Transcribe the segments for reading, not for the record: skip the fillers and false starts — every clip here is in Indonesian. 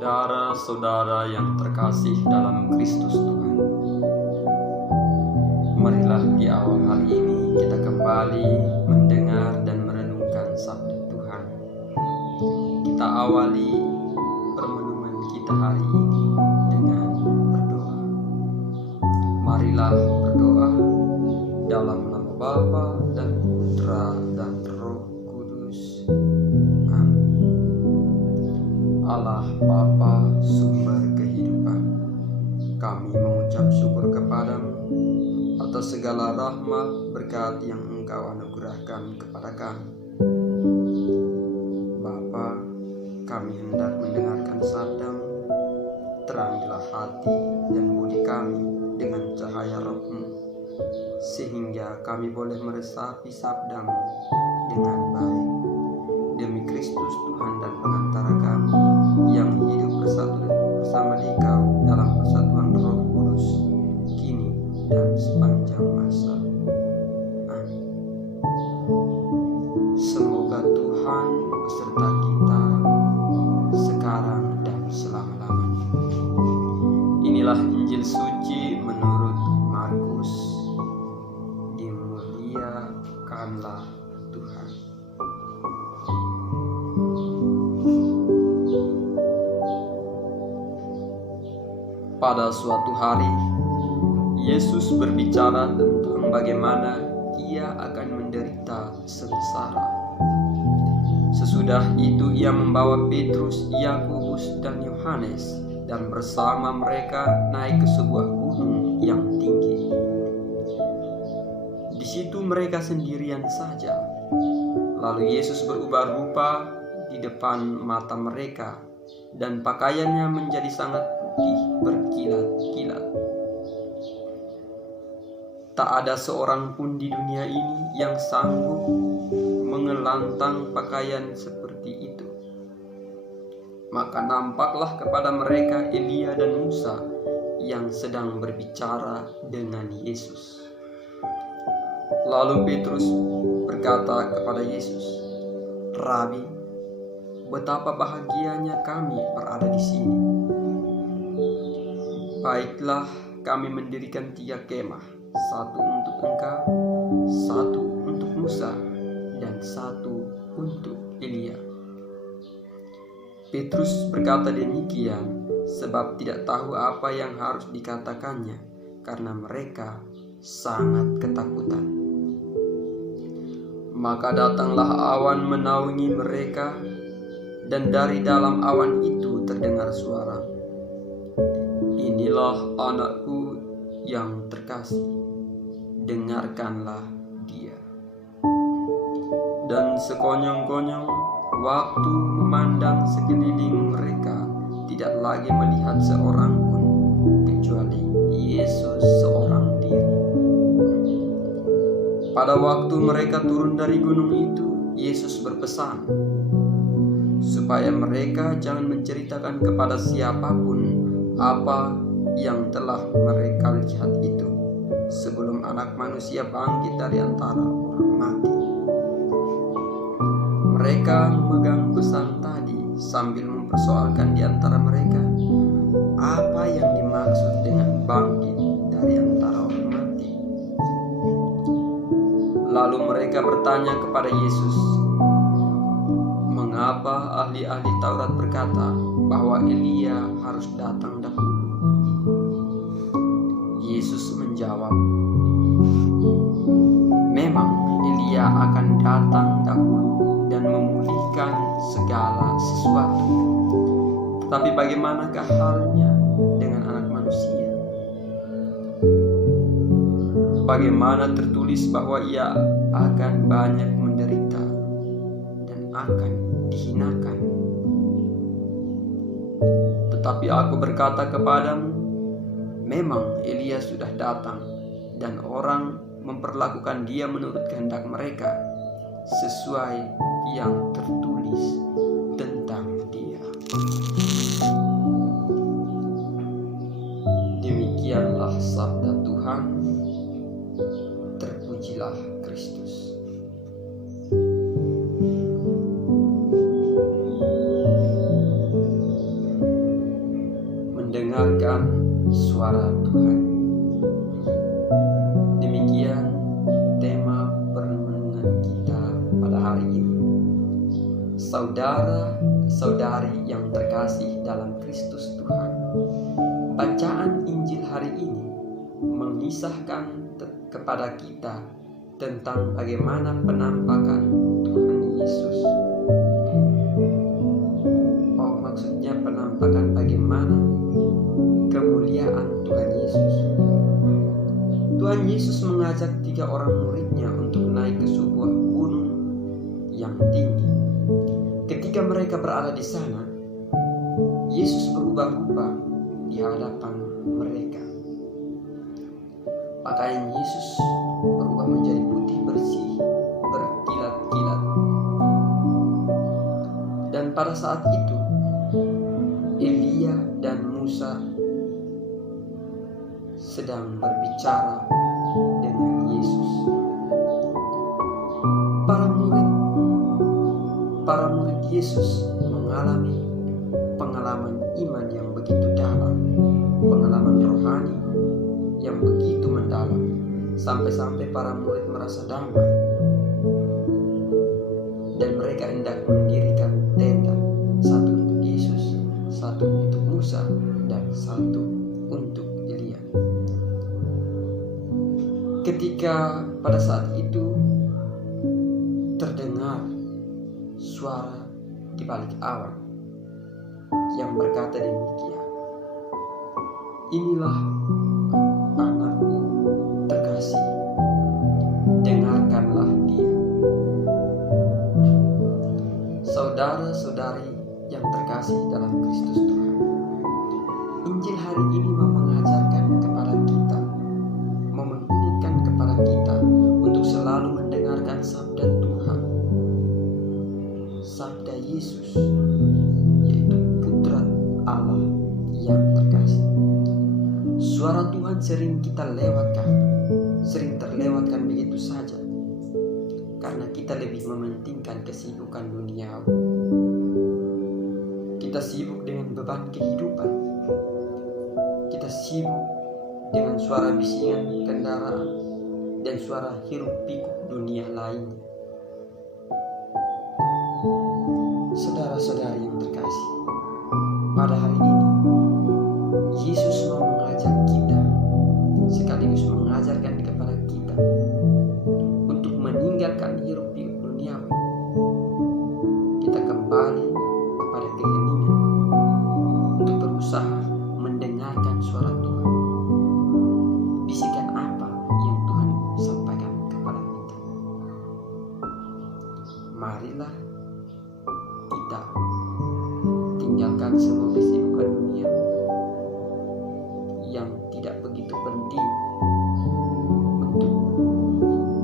Saudara-saudara yang terkasih dalam Kristus Tuhan, marilah di awal hari ini kita kembali mendengar dan merenungkan sabda Tuhan. Kita awali permenungan kita hari ini dengan berdoa. Marilah berdoa dalam nama Bapa dan Putra dan Roh Kudus. Allah Bapa, sumber kehidupan, kami mengucap syukur kepadamu atas segala rahmat berkat yang Engkau anugerahkan kepada kami. Bapa, kami hendak mendengarkan sabdamu. Terangilah hati dan budi kami dengan cahaya Roh-Mu, sehingga kami boleh meresapi sabdamu dengan baik. Demi Kristus Tuhan dan pengantara kami yang hidup bersatu bersama Dikau dalam persatuan Roh Kudus, kini dan sepanjang masa. Amin. Semoga Tuhan beserta kita sekarang dan selama-lamanya. Inilah Injil suci menurut Markus. Dimuliakanlah Tuhan. Pada suatu hari, Yesus berbicara tentang bagaimana Ia akan menderita sengsara. Sesudah itu Ia membawa Petrus, Yakobus, dan Yohanes dan bersama mereka naik ke sebuah gunung yang tinggi. Di situ mereka sendirian saja. Lalu Yesus berubah rupa di depan mata mereka, dan pakaiannya menjadi sangat putih berkilat-kilat. Tak ada seorang pun di dunia ini yang sanggup mengelantang pakaian seperti itu. Maka nampaklah kepada mereka Elia dan Musa yang sedang berbicara dengan Yesus. Lalu Petrus berkata kepada Yesus, "Rabi, betapa bahagianya kami berada di sini. Baiklah, kami mendirikan 3 kemah, satu untuk Engkau, satu untuk Musa, dan satu untuk Elia." Petrus berkata demikian sebab tidak tahu apa yang harus dikatakannya, karena mereka sangat ketakutan. Maka datanglah awan menaungi mereka, dan dari dalam awan itu terdengar suara, "Inilah anakku yang terkasih, dengarkanlah dia." Dan sekonyong-konyong waktu memandang sekeliling mereka, tidak lagi melihat seorang pun kecuali Yesus seorang diri. Pada waktu mereka turun dari gunung itu, Yesus berpesan supaya mereka jangan menceritakan kepada siapapun apa yang telah mereka lihat itu sebelum Anak Manusia bangkit dari antara orang mati. Mereka memegang pesan tadi sambil mempersoalkan di antara mereka apa yang dimaksud dengan bangkit dari antara orang mati. Lalu mereka bertanya kepada Yesus, "Mengapa ahli-ahli Taurat berkata bahwa Elia harus datang dahulu?" Yesus menjawab, "Memang Elia akan datang dahulu dan memulihkan segala sesuatu. Tetapi bagaimanakah halnya dengan Anak Manusia? Bagaimana tertulis bahwa Ia akan banyak menderita dan akan dihinakan? Tetapi aku berkata kepadamu, memang Elia sudah datang, dan orang memperlakukan dia menurut kehendak mereka, sesuai yang tertulis tentang dia." Demikianlah sabda Tuhan. Terpujilah Kristus. suara Tuhan. Demikian tema perenungan kita pada hari ini. Saudara-saudari yang terkasih dalam Kristus Tuhan, bacaan Injil hari ini mengisahkan kepada kita tentang bagaimana penampakan Tuhan Yesus. Maksudnya penampakan bagaimana kemuliaan Tuhan Yesus. Tuhan Yesus mengajak 3 orang muridnya untuk naik ke sebuah gunung yang tinggi. Ketika mereka berada di sana, Yesus berubah rupa di hadapan mereka. Pakaian Yesus berubah menjadi putih bersih, berkilat-kilat. Dan pada saat itu, Elia dan Musa sedang berbicara dengan Yesus. Para murid Yesus mengalami pengalaman iman yang begitu dalam, pengalaman rohani yang begitu mendalam, sampai-sampai para murid merasa damai. Dan mereka hendak mendirikan tenda, satu untuk Yesus, satu untuk Musa, dan satu untuk Elia. Ketika pada saat itu terdengar suara di balik awan yang berkata demikian, "Inilah anakku terkasih, dengarkanlah dia." Saudara-saudari yang terkasih dalam Kristus Tuhan, Injil hari ini mau mengajarkan kepada kita, mau mengingatkan kepada kita untuk selalu mendengarkan sabda Tuhan, sabda Yesus, yaitu Putra Allah yang terkasih. Suara Tuhan sering kita lewatkan, sering terlewatkan begitu saja, karena kita lebih mementingkan kesibukan duniawi. Kita sibuk dengan beban kehidupan. Kita sibuk dengan suara bisingan kendaraan dan suara hiruk pikuk dunia lainnya. Saudara-saudari yang terkasih, pada hari ini Yesus mau mengajak kita, sekaligus mengajarkan kepada kita untuk meninggalkan hiruk pikuk duniawi. Kita kembali kepada keheningan untuk berusaha mendengarkan suara Tuhan. Bisikan apa yang Tuhan sampaikan kepada kita? Marilah kita tinggalkan semua kesibukan dunia yang tidak begitu penting untuk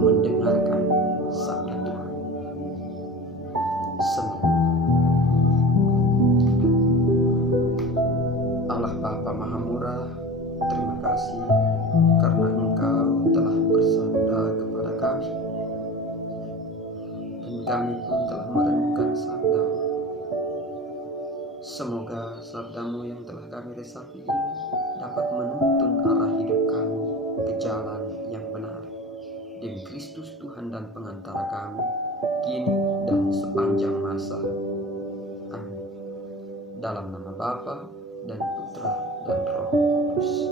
mendengarkan sabda Tuhan. Semoga Allah Bapa Maha Murah, terima kasih karena Engkau telah bersabda kepada kami, dan kami pun telah merenungkan sabda-Mu. Semoga sabda-Mu yang telah kami resapi ini dapat menuntun arah hidup kami ke jalan yang benar. Demi Kristus Tuhan dan pengantara kami, kini dan sepanjang masa. Amin. Dalam nama Bapa dan Putra dan Roh Kudus.